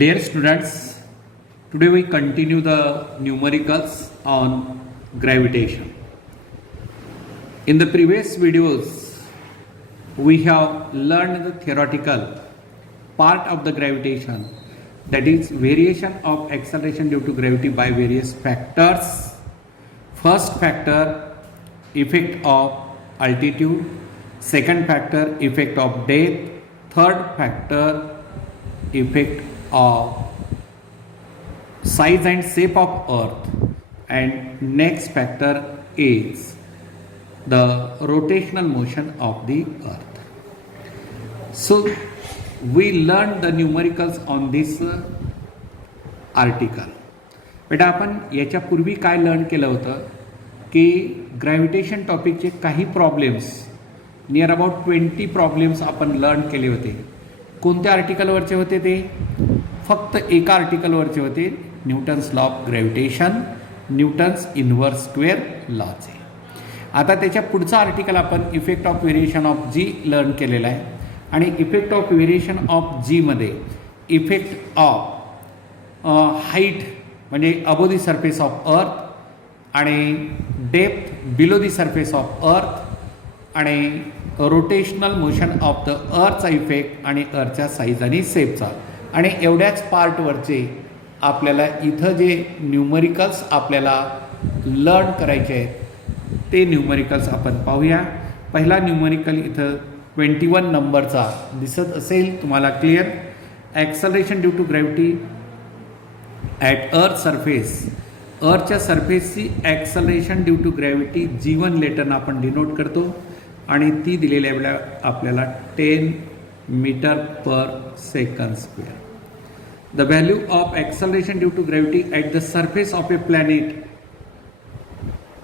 Dear students, today we continue the numericals on gravitation. In the previous videos, we have learned the theoretical part of the gravitation, that is variation of acceleration due to gravity by various factors. First factor, effect of altitude. Second factor, effect of depth. Third factor, effect of size and shape of earth, and next factor is the rotational motion of the earth. So we learned the numericals on this article. बेटा आपण याच्यापूर्वी काय learn केलं होतं की gravitation टॉपिकचे काही problems near about 20 problems आपण learn केले होते. कोणत्या आर्टिकलवरचे होते ते? फक्त एका आर्टिकलवरचे होते, Newton's law of gravitation, Newton's inverse square लॉचे. आता त्याच्या पुढचा आर्टिकल आपण effect of variation of G learn केलेला आहे. आणि इफेक्ट ऑफ व्हेरिएशन ऑफ जीमध्ये इफेक्ट ऑफ हाईट म्हणजे above the surface of earth आणि depth below the surface of earth आणि रोटेशनल मोशन ऑफ द अर्थचा इफेक्ट आणि अर्थच्या साईज आणि शेपचा, आणि एवढ्याच पार्टवरचे आपल्याला इथं जे न्यूमरिकल्स आपल्याला लर्न करायचे आहेत ते न्यूमरिकल्स आपण पाहूया. पहिला न्यूमरिकल इथं 21 नंबरचा दिसत असेल तुम्हाला clear. Acceleration due to gravity at earth surface. अर्थच्या सरफेसची acceleration due to gravity G1 लेटरनं आपण डिनोट करतो आणि ती दिलेली आहे आपल्याला 10 metre per second square. The value of acceleration due to gravity at the surface of a planet.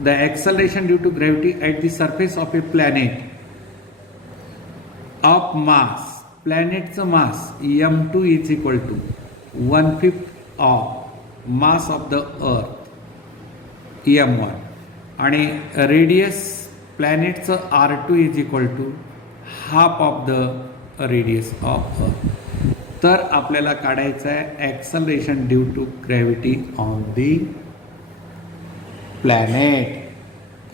The acceleration due to gravity at the surface of a planet of mass. प्लॅनेटचं mass m2 is equal to 1/5 of mass of the earth m1 आणि radius प्लॅनेटचं R2 is equal to half of the radius of earth. तर आपल्याला काढायचं आहे acceleration due to gravity on the planet.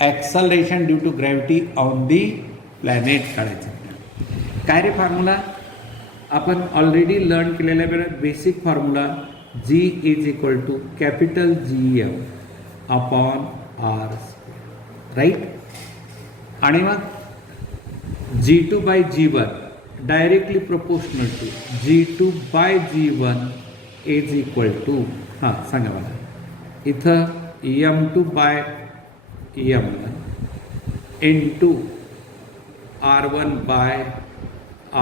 Acceleration due to gravity on the planet काढायचं. काय रे formula? आपण ऑलरेडी लर्न केलेल्या वेळेला basic formula G is equal to capital GM upon R square, right. आणि मग G2 bye G1 directly proportional to G2 bye G1 is equal to, हां सांगा मला, इथं M2 by M1 into R1 by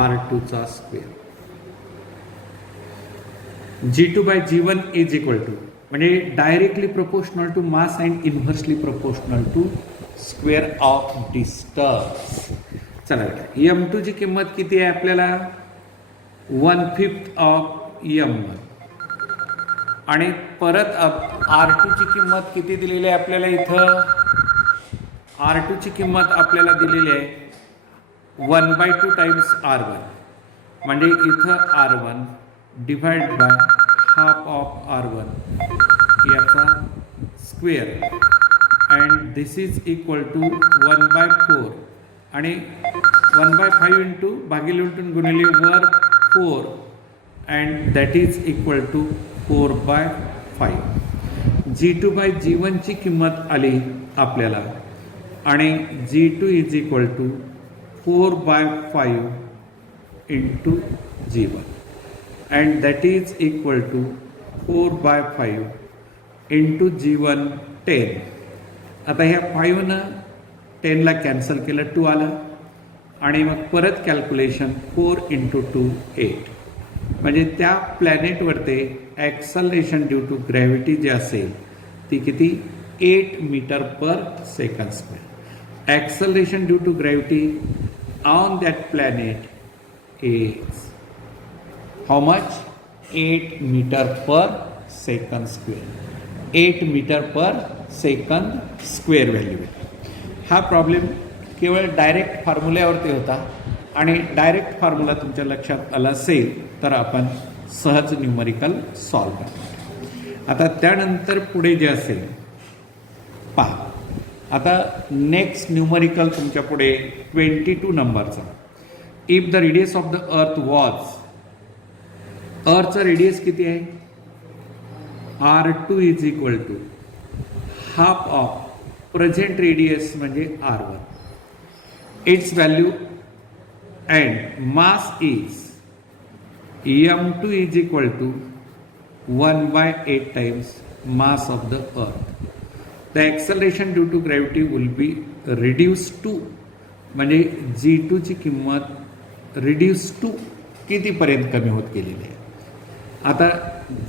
R2चा square. G2 bye G1 is equal to म्हणजे directly proportional to mass and inversely proportional to square of distance. चला बेटा, M2 ची किंमत किती आहे आपल्याला? 1/5 ऑफ M1. आणि परत R2 ची किंमत किती दिलेली आहे आपल्याला? इथं R2 ची किंमत आपल्याला दिलेली आहे 1/2 टाइम्स R1. म्हणजे इथं R1 divide by half of R1 याचा square and this is equal to 1/4 आणि 1/5 इंटू भागिले उलटून गुणिले वर 4 and that is equal to 4/5. G2 bye G1 ची किंमत आली आपल्याला आणि G2 is equal to 4/5 into G1 and that is equal to 4/5 into G1 10. आता ह्या 5नं 10ला कॅन्सल केलं, 2 आलं आणि मग परत कॅल्क्युलेशन 4 इंटू 2 8. म्हणजे त्या प्लॅनेटवरती ॲक्सलरेशन ड्यू टू ग्रॅव्हिटी जी असेल ती किती? 8 metre per second square. Acceleration due to gravity on that planet is how much? 8 metre per second square. 8 metre per सेकंद स्क्वेअर व्हॅल्यू. हा प्रॉब्लेम केवळ डायरेक्ट फॉर्म्युल्यावरती होता आणि डायरेक्ट फॉर्म्युला तुमच्या लक्षात आला असेल तर आपण सहज न्यूमरिकल सॉल्व करणार. आता त्यानंतर पुढे जे असेल पहा. आता नेक्स्ट न्यूमरिकल तुमच्या पुढे 22 नंबरचा. If the radius of the earth was, अर्थचा रेडियस किती आहे, R2 is equal to half of present radius म्हणजे R1, its value and mass is m2 is equal to 1/8 times mass of the earth. The acceleration due to gravity will be reduced to, म्हणजे G2 ची किंमत reduce to कितीपर्यंत कमी होत गेलेली आहे. आता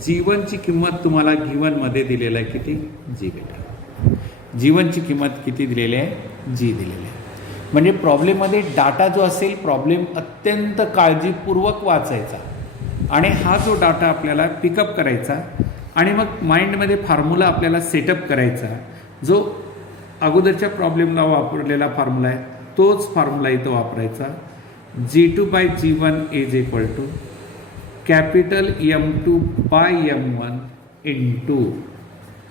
G1 ची किंमत तुम्हाला गिवन मध्ये दिलेलं आहे किती, G बेटा. G1 ची किंमत किती दिलेली आहे, G दिलेली आहे. म्हणजे प्रॉब्लेममध्ये डाटा जो असेल, प्रॉब्लेम अत्यंत काळजीपूर्वक वाचायचा आणि हा जो डाटा आपल्याला पिकअप करायचा आणि मग माइंडमध्ये फॉर्म्युला आपल्याला सेटअप करायचा. जो अगोदरच्या प्रॉब्लेमला वापरलेला फॉर्म्युला आहे तोच फॉर्म्युला इथं वापरायचा. G2/G1 is equal to capital M2/M1 into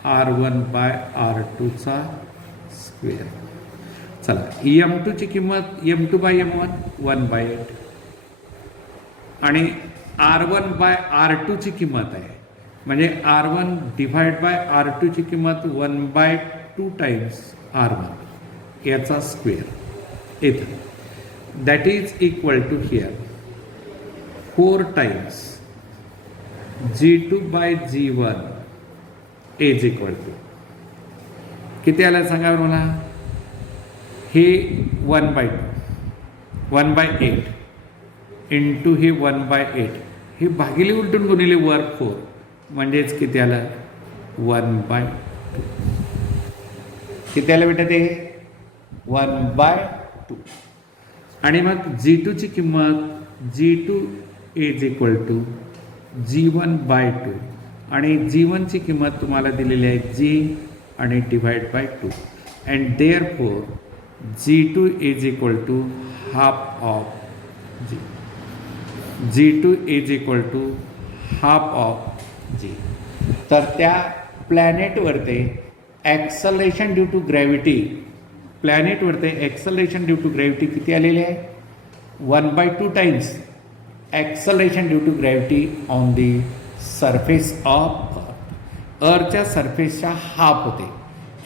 R1/R2 चा स्क्वेअर. चला, M2 ची किंमत M2/M1 1/8 आणि R1/R2 ची किंमत आहे म्हणजे R1 डिवाइड बाय R2 ची किंमत 1/2 टाइम्स R1 याचा स्क्वेअर येतं. That is equal to here 4 times G2/G1 is equal to किती आलं सांगा मला. हे 1/8 इंटू हे 1/8 हे भागिले उलटून गुणिले वर 4 म्हणजेच किती आलं 1/2. किती आलं बेटा ते 1/2. आणि मग G2 ची किंमत G2 is equal to G1/2 आणि G1 ची किंमत तुम्हाला दिलेली आहे G आणि divide by 2 and therefore G2 is equal to half of G. G2 is equal to half of G. तर त्या प्लॅनेटवरती ॲक्सलरेशन ड्यू टू ग्रॅव्हिटी, प्लॅनेटवरती ॲक्सलरेशन ड्यू टू ग्रॅव्हिटी किती आलेली आहे 1/2 times acceleration due to gravity on the surface of earth. अर्थच्या सरफेसच्या half होते.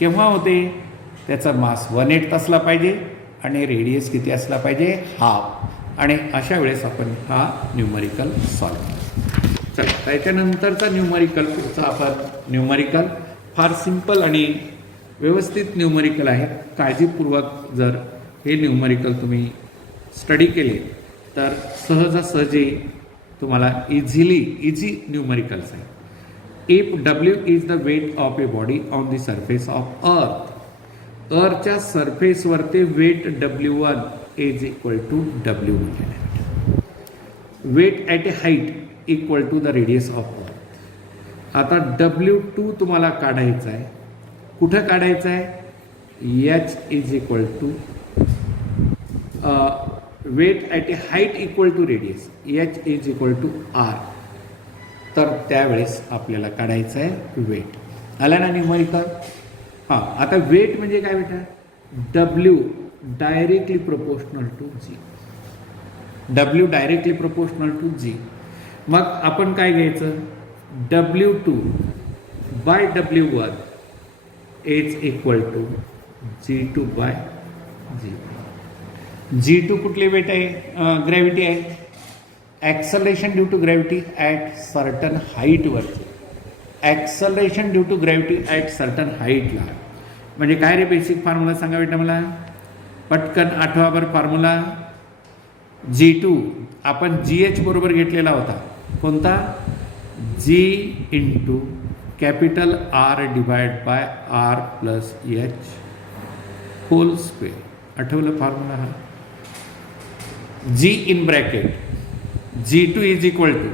केव्हा होते, त्याचा मास 1/8 असला पाहिजे आणि रेडियस किती असला पाहिजे, हाफ. आणि अशा वेळेस आपण हा न्यूमरिकल सॉल्व करू. चला, त्याच्यानंतरचा न्यूमरिकल पुढचा आपण न्यूमरिकल फार सिंपल आणि व्यवस्थित न्यूमरिकल आहे. काळजीपूर्वक जर हे न्यूमरिकल तुम्ही स्टडी केले तर सहजासहजी तुम्हाला इझी न्यूमरिकल्स आहे. If W is the weight of a body on the surface of earth, अर्थच्या सरफेसवरती weight W1 is equal to W म्हटलेलं आहे. Weight at a height equal to the radius of earth. आता W2 तुम्हाला काढायचं आहे. कुठं काढायचं आहे, H is equal to weight at a height equal to radius, H is equal to R. तर त्यावेळेस आपल्याला काढायचं आहे वेट. आला ना न्यूमरिकल. हां, आता वेट म्हणजे काय बेटा, W directly proportional to G. W directly proportional to G. मग आपण काय घ्यायचं, W2/W1 is equal to G2/G. G2 कुठली वेट आहे, ग्रॅव्हिटी आहे. Acceleration due to gravity at certain हाईटवरती. Acceleration due to gravity at certain हाईटला म्हणजे काय रे, बेसिक फॉर्म्युला सांगा बेटा मला, पटकन आठवा बरं फॉर्म्युला. G2 आपण GH बरोबर घेतलेला होता, कोणता, G into capital R divide by R plus H whole square. आठवलं फॉर्म्युला हा. G in bracket G2 is equal to,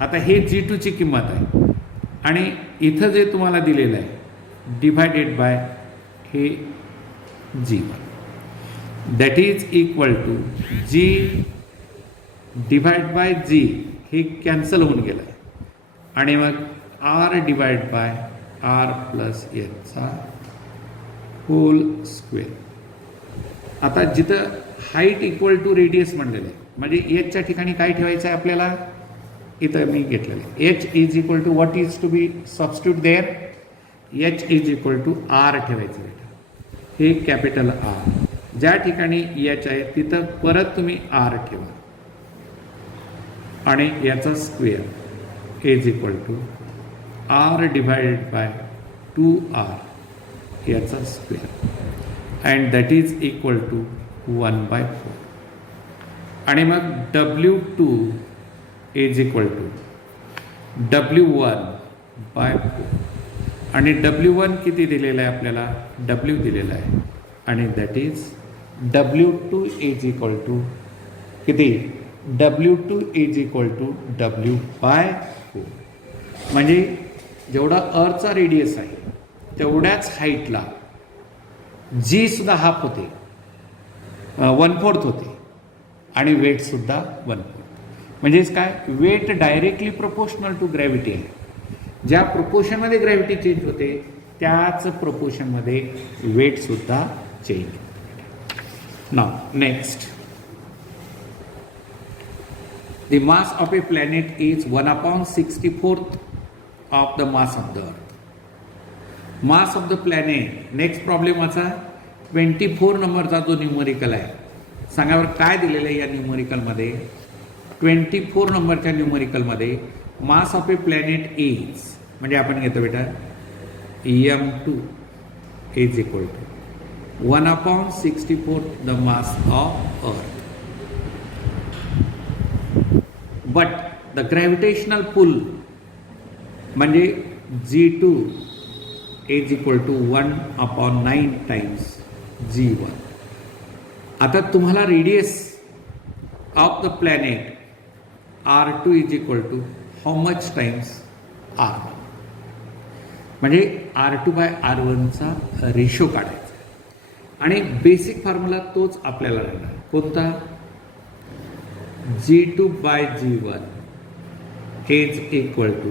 आता हे G2 ची किंमत आहे आणि इथं जे तुम्हाला दिलेलं आहे डिवायडेड बाय हे G1. That is equal to G divide by G. हे कॅन्सल होऊन गेलं आणि मग R divide by R plus एचचा होल स्क्वेअर. आता जिथं हाईट इक्वल टू रेडियस म्हणलेलं आहे म्हणजे एचच्या ठिकाणी काय ठेवायचं आहे आपल्याला, इथं मी घेतलेलं आहे H is equal to what is to be substitute there, H is equal to R ठेवायचं आहे. हे कॅपिटल आर, ज्या ठिकाणी एच आहे तिथं परत तुम्ही आर ठेवा आणि याचा square is equal to R divided by 2r याचा square and that is equal to 1/4. आणि मग W2 is equal to W1/4 आणि W1 किती दिलेला आहे आपल्याला, W दिलेला आहे आणि that is W2 is equal to किती, W2 is equal to W/4. म्हणजे जेवढा अर्थचा रेडियस आहे तेवढ्याच हाईटला जी सुद्धा हाफ होते, 1/4 होते आणि वेट सुद्धा 1/4. म्हणजेच काय, weight directly proportional to gravity आहे. ज्या प्रोपोर्शनमध्ये ग्रॅव्हिटी चेंज होते त्याच प्रोपोर्शनमध्ये वेट सुद्धा चेंज होते. Now next, the mass of a planet is 1/64th of the mass of the earth. Mass of the planet, next problem असा 24 नंबरचा जो न्यूमरिकल आहे, सांगा बरं काय दिलेलं आहे या न्यूमरिकलमध्ये. 24 नंबरच्या न्यूमरिकलमध्ये mass of a planet is, म्हणजे आपण घेतो बेटा m2 is equal to 1/64 the mass of earth. But the gravitational pull म्हणजे G2 is equal to 1/9 times G1. आता तुम्हाला radius of the planet R2 is equal to how much times R1, म्हणजे R2/R1चा ratio काढायचा आणि basic formula तोच आपल्याला लागणार. कोणता, G2/G1 is equal to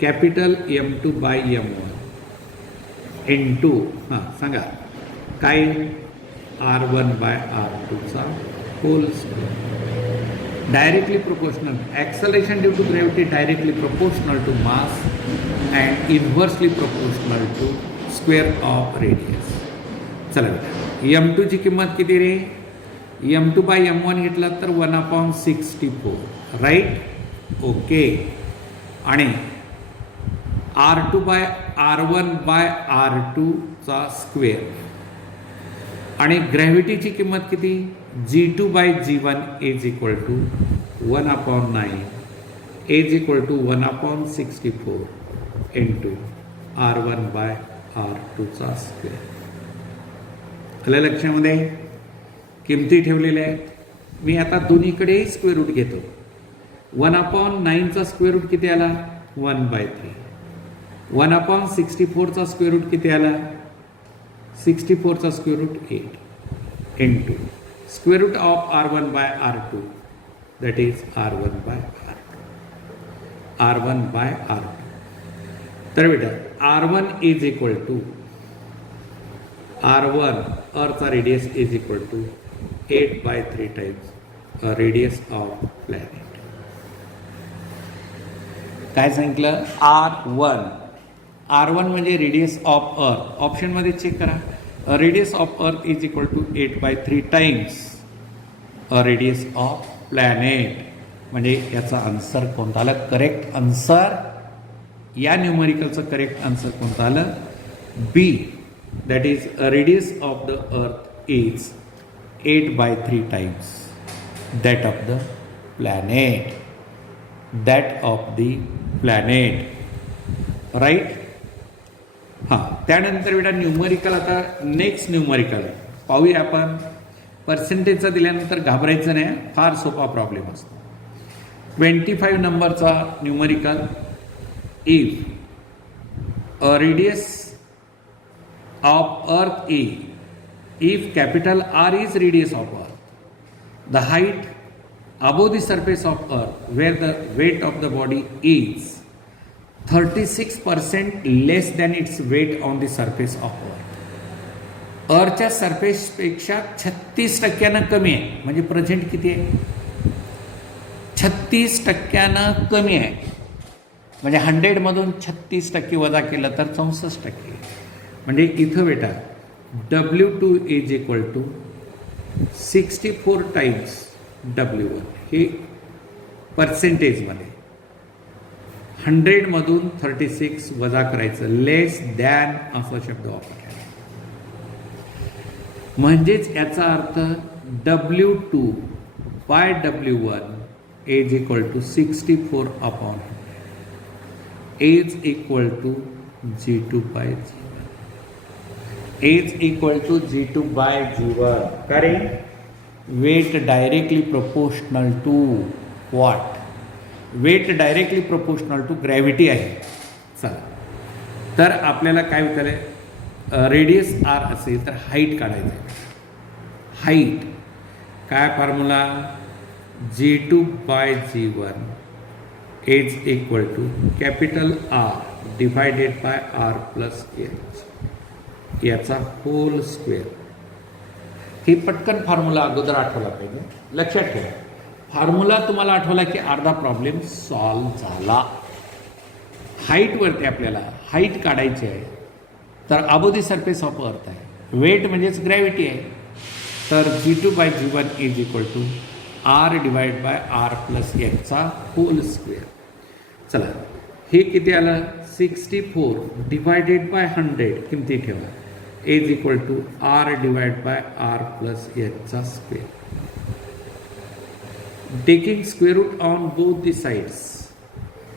capital M2/M1 into सांगा काय, R1/R2चा whole square. Directly proportional, acceleration due to gravity directly proportional to mass and inversely proportional to square of radius. चला बेटा M2 ची किंमत किती रे, M2/M1 घेतला तर 1/64, राईट, ओके. आणि R2/R1/R2चा स्क्वेअर आणि ग्रॅव्हिटीची किंमत किती, G2/G1 is equal to 1/9 is equal to 1/64 into R1/R2चा स्क्वेअर. आलं लक्षामध्ये, किमती ठेवलेल्या आहेत. मी आता दोन्हीकडे स्क्वेअर रूट घेतो. 1/9चा स्क्वेअर रूट किती आला, 1/3. 1/64चा स्क्वेअर रूट किती आला, 64चा square root 8 into square root of R1/R2 that is R1/R2. तर बेटा R1 is equal to R1 अर्थचा radius is equal to 8/3 times radius of planet. काय सांगितलं, R1 म्हणजे रेडियस ऑफ अर्थ. ऑप्शनमध्ये चेक करा, radius of earth is equal to 8/3 times radius of planet. म्हणजे याचा आन्सर कोणता आलं, करेक्ट आन्सर या न्यूमरिकलचं करेक्ट आन्सर कोणता आलं, B. That is radius of the earth is 8/3 times that of the planet, right. त्यानंतर बेटा न्यूमरिकल, आता नेक्स्ट न्यूमरिकल पाहूया आपण. पर्सेंटेजचा दिल्यानंतर घाबरायचं नाही, फार सोपा प्रॉब्लेम असतो. 25 नंबरचा numerical, if a radius of अर्थ if capital R is radius of earth, the height above the surface of earth where the weight of the body is 36% less than its weight on the surface of earth. अर्थच्या सरफेसपेक्षा 36% कमी आहे. म्हणजे present किती आहे? 36% कमी आहे. म्हणजे 100 मधून 36% वजा केलं तर 64%. म्हणजे इथं बेटा W2 is equal to 64 times W1. हे पर्सेंटेजमध्ये 100 मधून 36 वजा करायचं, लेस दॅन असा शब्द वापरला. म्हणजेच याचा अर्थ W2 by W1 is equal to 64 upon is equal to G2 bye G1 is equal to G2 bye G1. कारण weight directly proportional to what? Weight directly proportional to gravity आहे. चला, तर आपल्याला काय होतं आहे, रेडियस आर असेल तर हाईट काढायचं आहे. हाईट काय formula? G2 bye G1 is equal to capital R divided by R plus H याचा होल स्क्वेअर. हे पटकन फॉर्म्युला अगोदर आठवला पाहिजे, लक्षात ठेवा. फॉर्म्युला तुम्हाला आठवला की अर्धा प्रॉब्लेम सॉल्व झाला. हाईटवरती आपल्याला हाईट काढायची आहे, तर अबो दी सरफेस ऑफ अर्थ आहे, वेट म्हणजेच ग्रॅव्हिटी आहे. तर G2 bye G1 is equal to R divide by R plus Hचा होल स्क्वेअर. चला, हे किती आलं? 64 डिवायडेड बाय 100 किमती ठेवा, is equal to R divide by R plus Hचा square. Taking square root on both the sides.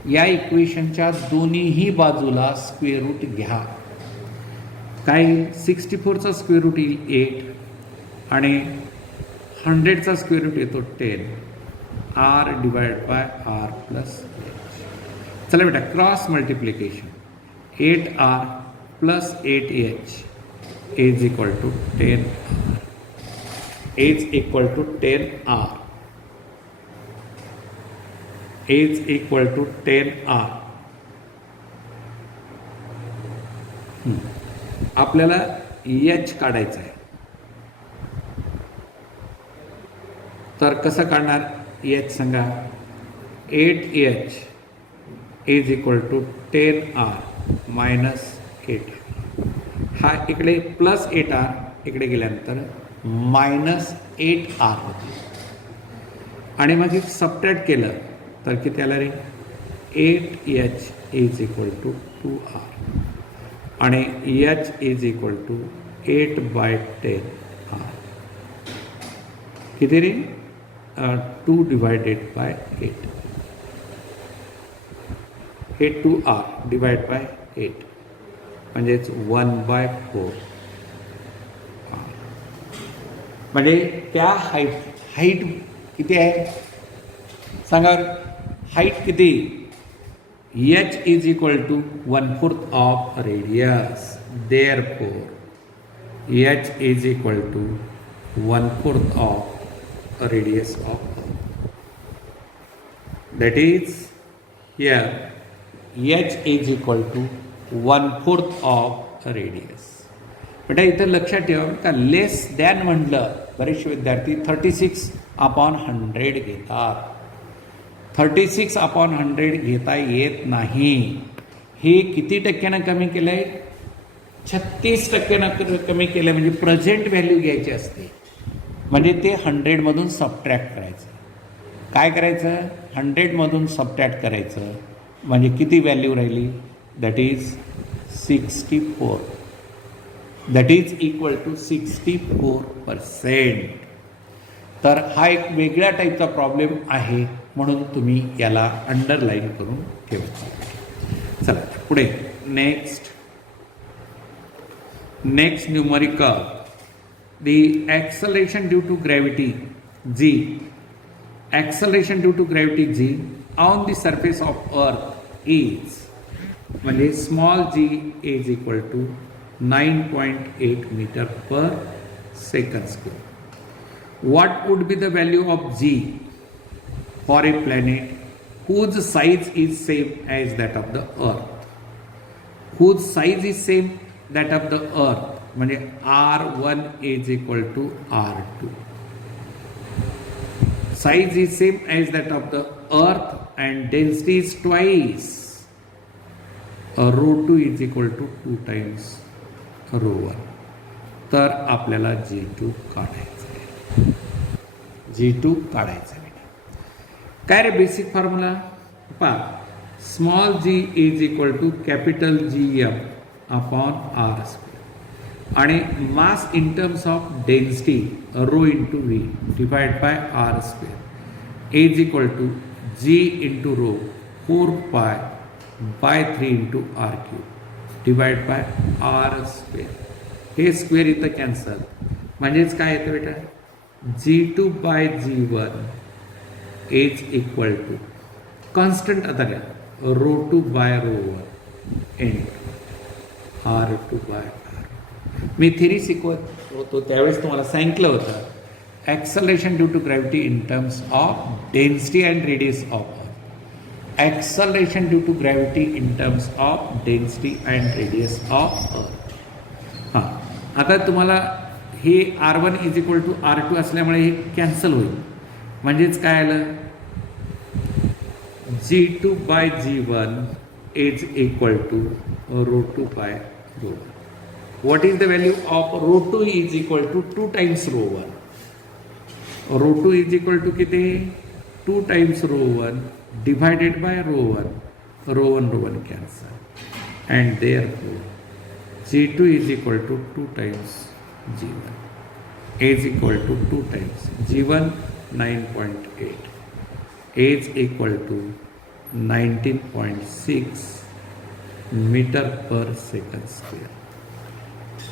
या इक्वेशनच्या दोन्हीही बाजूला स्क्वेअर रूट घ्या. काय? 64चा स्क्वेअर रूट येईल 8 आणि 100चा स्क्वेअर रूट येतो 10. R divide by R plus H. चला बेटा, cross multiplication 8R plus 8H is equal to 10R is equal to 10R is equal to 10R. आपल्याला H काढायचं आहे, तर कसं काढणार? H सांगा. 8H is equal to 10R minus 8. हा इकडे प्लस 8R इकडे गेल्यानंतर मायनस 8R होते. आणि मग हे सबट्रॅक्ट केलं तर किती आलं रे? 8H is equal to 2R आणि H is equal to 8 by 10R. किती रे? 2 डिवायडेड बाय 8. हे 2R डिवाइड बाय 8 म्हणजेच 1 बाय 4. म्हणजे त्या हाईट किती आहे सांगा? हाईट किती? H is equal to 1/4 of radius. Therefore H is equal to 1/4 of radius of earth. That is, here H is equal to 1/4 of radius. बेटा इथं लक्षात ठेवा का लेस दॅन म्हटलं बरेचसे विद्यार्थी 36 अपॉन 100 घेतात. 36 अपॉन 100 घेता येत नाही. हे किती टक्क्यानं कमी केलं आहे? 36% कमी केलं. म्हणजे प्रेझेंट व्हॅल्यू घ्यायची असते, म्हणजे ते 100 मधून सबट्रॅक्ट करायचं. काय करायचं? 100 मधून सबट्रॅक्ट करायचं. म्हणजे किती व्हॅल्यू राहिली? That is 64. That is equal to 64%. तर हा एक वेगळ्या टाईपचा प्रॉब्लेम आहे, म्हणून तुम्ही याला अंडरलाईन करून ठेवा. चला पुढे next numerical. The acceleration due to gravity G, acceleration due to gravity G on the surface of earth is, म्हणजे small g is equal to 9.8 meter per second square. What would be the value of G for a planet whose size is same as that of the earth. Whose size is same that of the earth म्हणजे R1 is equal to R2. Size is same as that of the earth and density is twice. ρ2 is equal to 2 times ρ1. तर आपल्याला G2 काढायचं आहे. G2 काढायचं आहे. काय रे basic formula पहा, small g is equal to capital GM upon R square आणि mass in terms of density rho into V divide by R square is equal to G into rho 4 pi by 3 into R cube divide by R square. हे square इथं cancel म्हणजेच काय येतं बेटा, G2 bye G1 is equal to constant आता घ्या ρ2 by ρ1 into R2 bye R. मी theory शिकवत होतो त्यावेळेस तुम्हाला सांगितलं होतं acceleration due to gravity in terms of density and radius of earth. Acceleration due to gravity in terms of density and radius of earth. हां, आता तुम्हाला हे R1 is equal to R2 असल्यामुळे हे कॅन्सल होईल. म्हणजेच काय आलं, G2 bye G1 is equal to ρ2 by ρ1. What is the value of ρ2 is equal to 2 times ρ1. ρ2 is equal to किती, 2 times ρ1 divided by ρ1. ρ1 cancel and therefore G2 is equal to 2 times G1 is equal to 2 times G1 9.8 is equal to 19.6 meter per second square.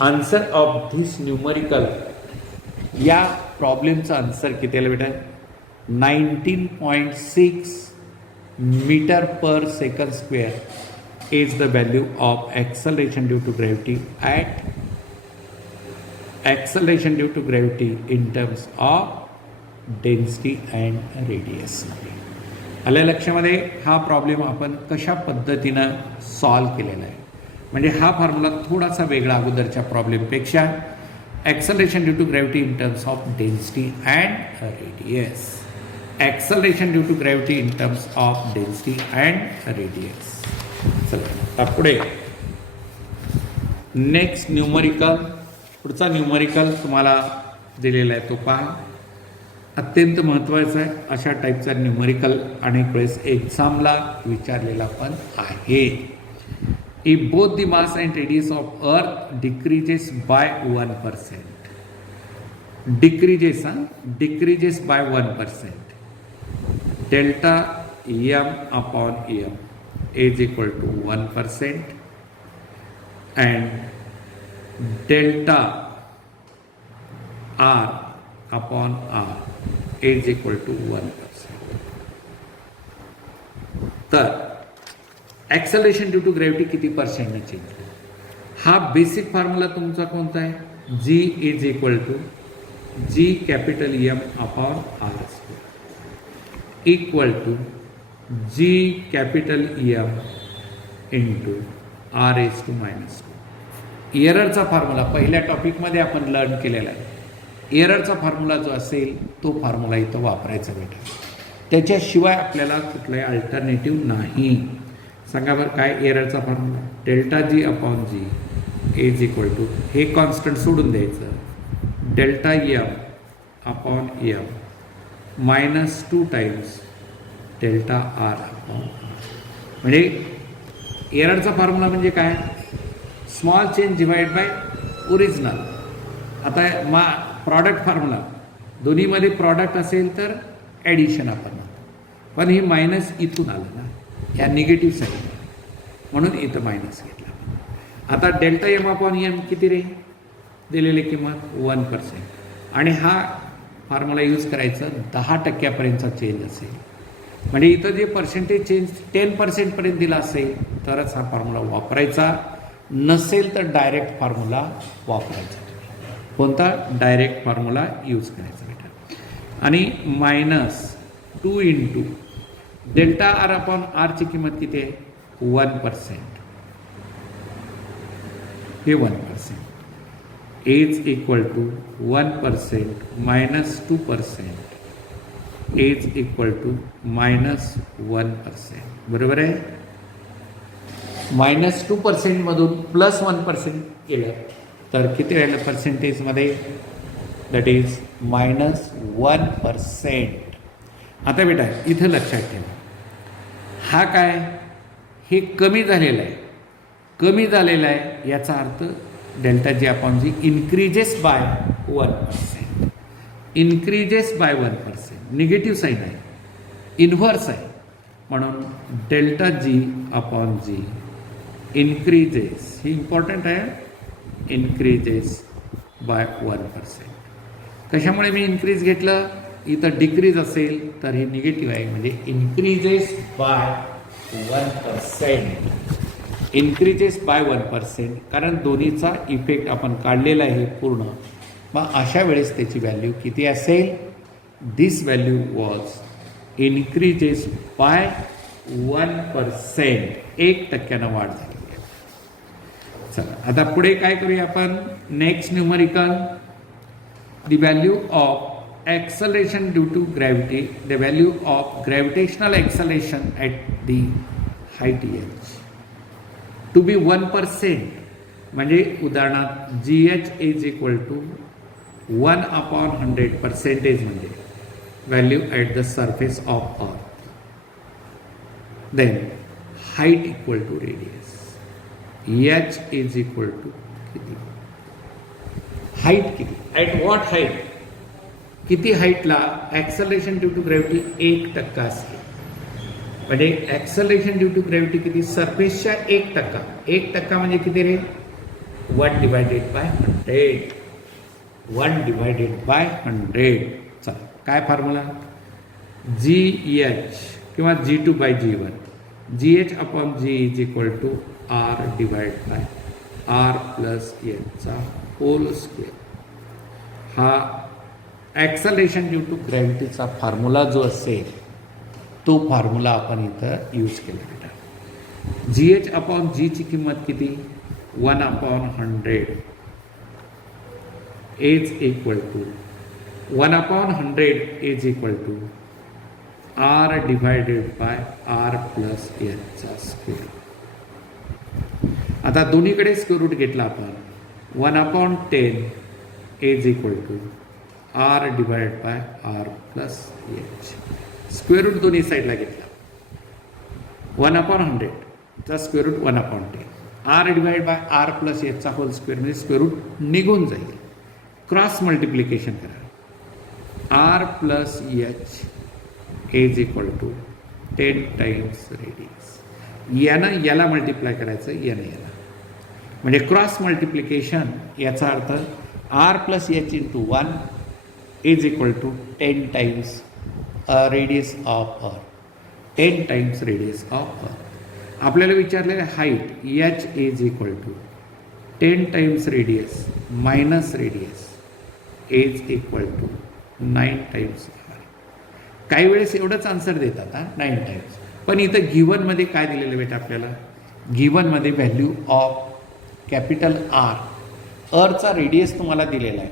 Answer of this numerical या प्रॉब्लेमचा answer किती आला बेटा, 19.6 metre per second square is the value of acceleration due to gravity at acceleration due to gravity in terms of density and radius. आल्या लक्षामध्ये हा problem आपण कशा पद्धतीनं सॉल्व केलेला आहे. म्हणजे हा फॉर्म्युला थोडासा वेगळा अगोदरच्या प्रॉब्लेमपेक्षा. Acceleration due to gravity in terms of density and radius. Acceleration due to gravity in terms of density and radius. चला आता पुढे नेक्स्ट न्यूमरिकल. पुढचा न्यूमरिकल तुम्हाला दिलेला आहे तो पहा. अत्यंत महत्त्वाचं आहे. अशा टाईपचा न्यूमरिकल अनेक वेळेस एक्झामला विचारलेला पण आहे. If both the mass and radius of earth decreases by 1%, decreases by 1%, delta M upon M is equal to 1% and delta R upon R is equal to 1%. तर ॲक्सलरेशन ड्यू टू ग्रॅव्हिटी किती पर्सेंटने change होईल. हा basic formula तुमचा कोणता आहे, G is equal to G capital M upon R square equal to G capital M into R⁻². एररचा formula पहिल्या टॉपिकमध्ये आपण लर्न केलेला आहे. एररचा फॉर्म्युला जो असेल तो फॉर्म्युला इथं वापरायचा बेटा. त्याच्याशिवाय आपल्याला कुठलाही अल्टरनेटिव्ह नाही. सांगा बरं काय एररचा formula, delta G upon G is equal to हे कॉन्स्टंट सोडून द्यायचं, delta M upon M minus 2 times delta R upon R. म्हणजे एररचा फॉर्म्युला म्हणजे काय, small change divide by original. आता प्रॉडक्ट फॉर्म्युला दोन्हीमध्ये प्रॉडक्ट असेल तर ॲडिशन आपण म्हणतो, पण हे मायनस इथून आलं ना, या निगेटिव्ह साईड म्हणून इथं मायनस घेतला. आता डेल्टा M अपॉन M किती रे, दिलेली किंमत 1% आणि हा फॉर्म्युला यूज करायचं 10% चेंज असेल. म्हणजे इथं जे पर्सेंटेज चेंज 10% दिला असेल तरच हा फॉर्म्युला वापरायचा, नसेल तर डायरेक्ट फॉर्म्युला वापरायचा. कोणता, डायरेक्ट फॉर्म्युला यूज करायचा बेटा. आणि minus 2 into delta R upon आरची किंमत किती आहे 1%. हे 1% is equal to 1% minus 2% is equal to minus 1%. बरोबर आहे. -2% मधून +1% केलं तर किती राहिलं पर्सेंटेजमध्ये? That is -1%. आता बेटा इथं लक्षात ठेवा, हा काय, हे कमी झालेलं आहे. कमी झालेलं आहे याचा अर्थ delta G upon G increases by 1%. Increases by 1%. Negative sign आहे, इन्व्हर्स आहे, म्हणून delta G upon G increases, ही इम्पॉर्टंट आहे, इन्क्रीजेस बाय 1%. कशामुळे मी इन्क्रीज घेतलं? इथं डिक्रीज असेल तर हे निगेटिव्ह आहे, म्हणजे इन्क्रीजेस बाय 1%. इन्क्रीजेस बाय 1%, कारण दोन्हीचा इफेक्ट आपण काढलेला आहे पूर्ण. मग अशा वेळेस त्याची व्हॅल्यू किती असेल? दिस व्हॅल्यू वॉज इन्क्रीजेस बाय 1%. 1% वाढ झाली. चला आता पुढे काय करूया आपण? Next numerical, the value of acceleration due to gravity, the value of gravitational acceleration at the height h to be 1%. म्हणजे उदाहरणार्थ gh is equal to 1/100% म्हणजे value at the surface of earth. Then height equal to radius. h is equal to किती? height किती? at what height? किती हाईटला acceleration due to gravity 1% असते. म्हणजे acceleration due to gravity किती? सरफेसच्या 1%. 1% म्हणजे किती रे? 1/100. 1/100. चला काय फॉर्म्युला? GH किंवा G2/G1. GH upon G is equal to R divide by R plus Hचा होल स्क्वेअर. हा ॲक्सलरेशन ड्यू टू ग्रॅव्हिटीचा फॉर्म्युला जो असेल तो फॉर्म्युला आपण इथं यूज केला बेटा. GH अपॉन जीची किंमत किती? 1/100 is equal to 1/100 is equal to R divided by R plus Hचा स्क्वेअर. आता दोन्हीकडे स्क्वेअर रूट घेतला आपण. 1/10 is equal to R divide by R plus H. Square root दोन्ही साईडला घेतला. 1/100 चा square root 1/10. R divide by R plus Hचा होल स्क्वेअर म्हणजे स्क्वेअर रूट निघून जाईल. क्रॉस मल्टिप्लिकेशन करा. R plus H is equal to 10 times radius. यानं याला मल्टिप्लाय करायचं, यानं याला, म्हणजे क्रॉस मल्टिप्लिकेशन. याचा अर्थ R plus H into 1 is equal to 10 times radius of earth. 10 times radius of earth. आपल्याला विचारलेलं height h is equal to 10 times radius minus radius is equal to 9 times r. काही वेळेस एवढंच answer देतात 9 times. पण इथं गिव्हनमध्ये काय दिलेलं बेटा आपल्याला? गिव्हनमध्ये व्हॅल्यू ऑफ कॅपिटल R, अर्थचा रेडियस तुम्हाला दिलेला आहे,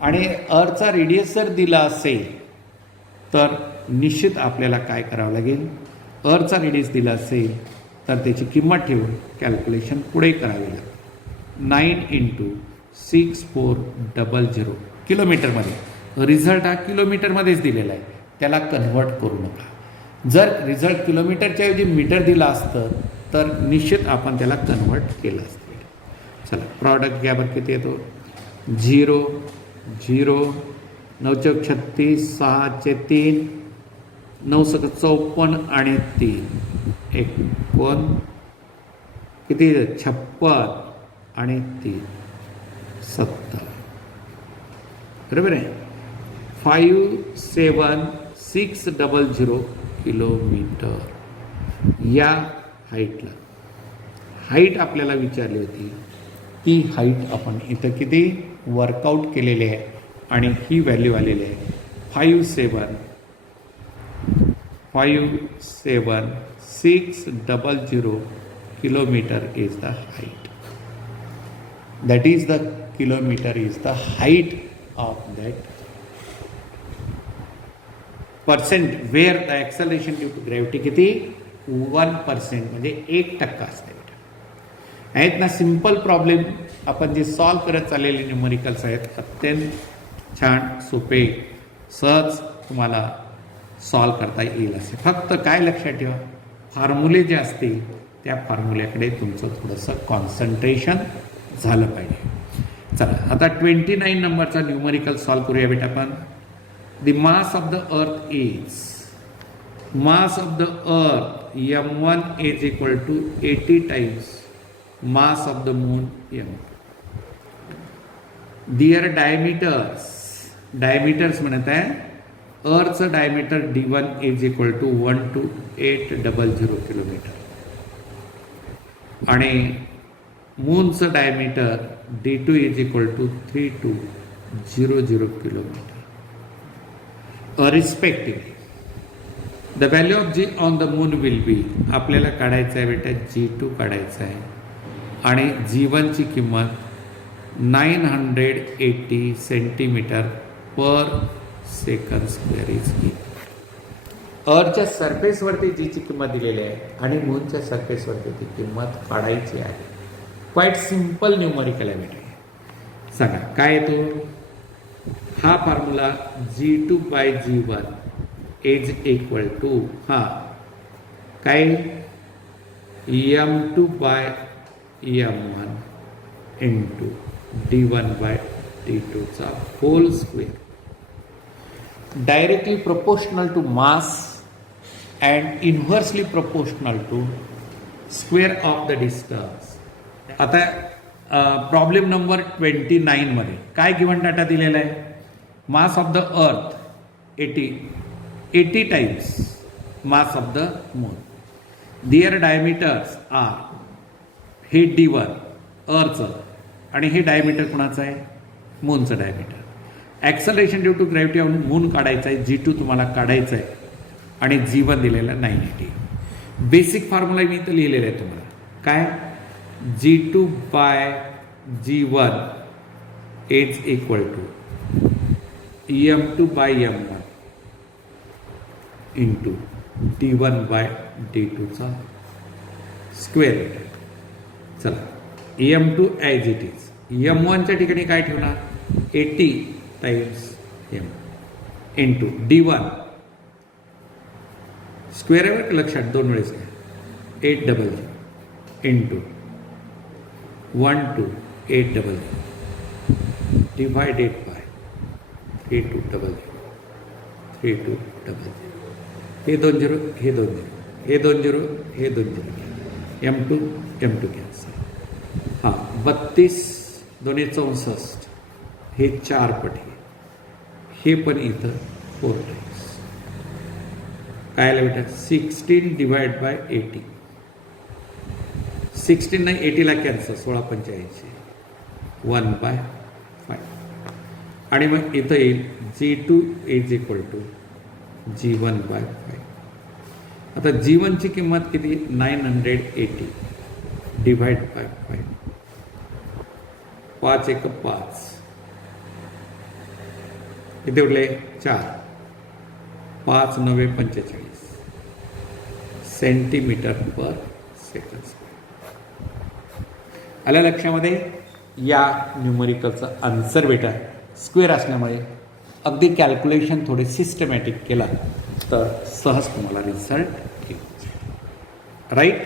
आणि अर्थचा रेडियस जर दिला असेल तर निश्चित आपल्याला काय करावं लागेल? अर्थचा रेडियस दिला असेल तर त्याची किंमत ठेवून कॅल्क्युलेशन पुढे करावी लागेल. 9 इंटू 6400 किलोमीटरमध्ये. रिझल्ट हा किलोमीटरमध्येच दिलेला आहे, त्याला कन्व्हर्ट करू नका. जर रिझल्ट किलोमीटरच्या ऐवजी मीटर दिला असतं तर निश्चित आपण त्याला कन्व्हर्ट केलं असतं. चला प्रॉडक्ट घ्या बरं, किती येतो? 0 0 9 चौक 36, 6 3, 9 सक 54 आणि 3 एकूण किती? 56 आणि 3 70. बरोबर आहे. 57600 किलोमीटर या हाईटला. हाईट आपल्याला विचारली होती, ती हाईट आपण इथं किती वर्कआउट केलेली आहे आणि ही व्हॅल्यू आलेली आहे 57 57,600 kilometer is the height. That is the kilometer is the height of that percent where the acceleration due to gravity किती 1% म्हणजे 1% असते. आहेत ना सिंपल प्रॉब्लेम आपण जे सॉल्व करत चाललेले न्यूमरिकल्स आहेत अत्यंत छान सोपे सहज तुम्हाला सॉल्व करता येईल असे. फक्त काय लक्षात ठेवा फॉर्म्युले जे असतील त्या फॉर्म्युल्याकडे तुमचं थोडंसं कॉन्सन्ट्रेशन झालं पाहिजे. चला आता 29 नंबरचा न्यूमरिकल सॉल्व करूया बेटा आपण. The mass of the earth is mass of the earth m1 is equal to 80 times mass of the moon m. Their diameters म्हणत आहे अर्थचं diameter d1 is equal to 12800 kilometre आणि मूनचं diameter d2 is equal to 3200 kilometre respectively. The value of G on the moon will be आपल्याला काढायचं आहे बेटा g2 काढायचं आहे आणि जीवनची किंमत 980 centimetre per second square is की. अर्थच्या सरफेसवरती जीची किंमत दिलेली आहे आणि मूनच्या सरफेसवरती ती किंमत काढायची आहे. क्वाईट सिम्पल न्यूमरिकल आहे बेटा. सांगा काय येतो हा formula g2/g1 is equal to हा काय m2/m1 into d1/d2 चा whole square directly proportional to mass and inversely proportional to square of the distance. आता प्रॉब्लेम नंबर 29 मध्ये काय गिव्हन डाटा दिलेला आहे मास of the earth 80 times mass of the moon. Their diameters are हे d1 अर्थचं आणि हे डायमीटर कोणाचं आहे मूनचं diameter. Acceleration due to gravity on moon काढायचं आहे g2 तुम्हाला काढायचं आहे आणि g1 दिलेलं आहे 980. बेसिक फॉर्म्युला मी इथं लिहिलेलं आहे तुम्हाला काय g2/g1 is equal to m2/m1 into d1/d2 चा स्क्वेअर. चला m2 ॲज इट इज m1च्या ठिकाणी काय ठेवणार 80 times m into d1 square आहे लक्षात 2 वेळेस 800 इंटू 12800 डिवायडेड बाय 3200 हे 2 0 हे 2 0 हे 2 0 हे 2 0 m2 कॅन्सल. हां 32 2 64 हे 4 पटी हे पण इथं 4 टाइम्स काय आलं बेटा 16 डिवाइड बाय 80. 16 नाही 80 ला कॅन्सल 1685 1/5 आणि मग इथं येईल g2 is equal to g1/5. आता g1 ची किंमत किती 980 डिवाइड बाय 5 5 1 5 किती उरले 4 5 9 45 सेंटीमीटर पर सेकंड. आल्या लक्षामध्ये या न्यूमरिकलचं आन्सर बेटा स्क्वेअर असल्यामुळे अगदी कॅल्क्युलेशन थोडे सिस्टमॅटिक केला तर सहज तुम्हाला रिझल्ट येईल. राईट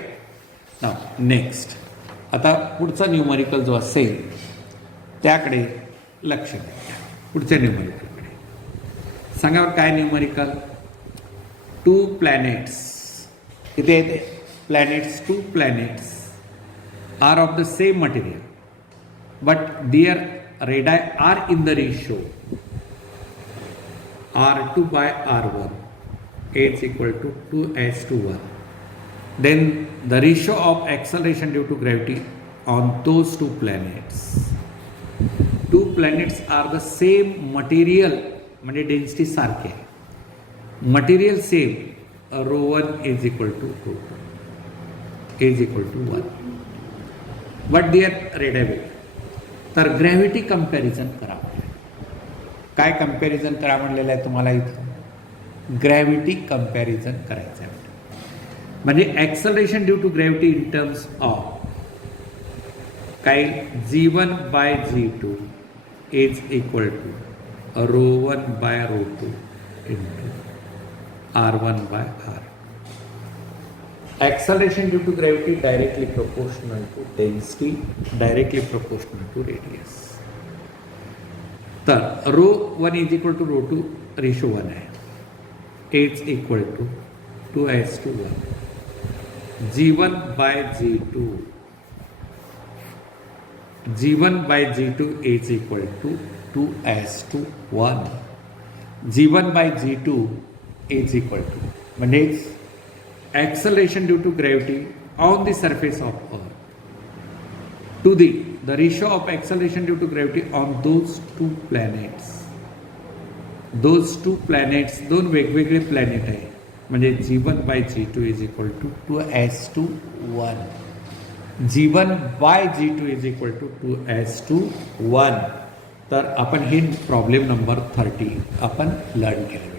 नाव नेक्स्ट आता पुढचा न्यूमरिकल जो असेल त्याकडे लक्ष द्या. पुढच्या न्यूमरिकलकडे सांगा काय न्यूमरिकल 2 प्लॅनेट्स इथे येते planets 2 planets are of the same material but their radii are in the ratio R2/R1 is equal to 2:1. Then the ratio of acceleration due to gravity on those 2 planets. 2 planets are the same material म्हणजे density सारखे material same ρ1 is equal to ρ2 is equal to 1. But their radii, तर gravity comparison करा. काय comparison करा म्हणलेलं आहे तुम्हाला इथं? ग्रॅव्हिटी कम्पॅरिझन करायचं आहे. म्हणजे acceleration due to gravity in terms of काय g1 by g2 is equal to ρ1 by ρ2 into r1 by r. Acceleration due to gravity directly proportional to density, directly proportional to radius. तर ρ1 is equal to ρ2 ratio 1 आहे. Is equal to 2:1. g1 by g2 is equal to 2:1. g1 by g2 is equal to म्हणजे acceleration due to gravity on the surface of earth to the ratio of acceleration due to gravity on those two planets. दोन वेगवेगळे planet आहे. म्हणजे g1 by g2 is equal to 2:1. g1 by g2 is equal to 2:1. तर आपण ही problem number 30 आपण learn केलेली.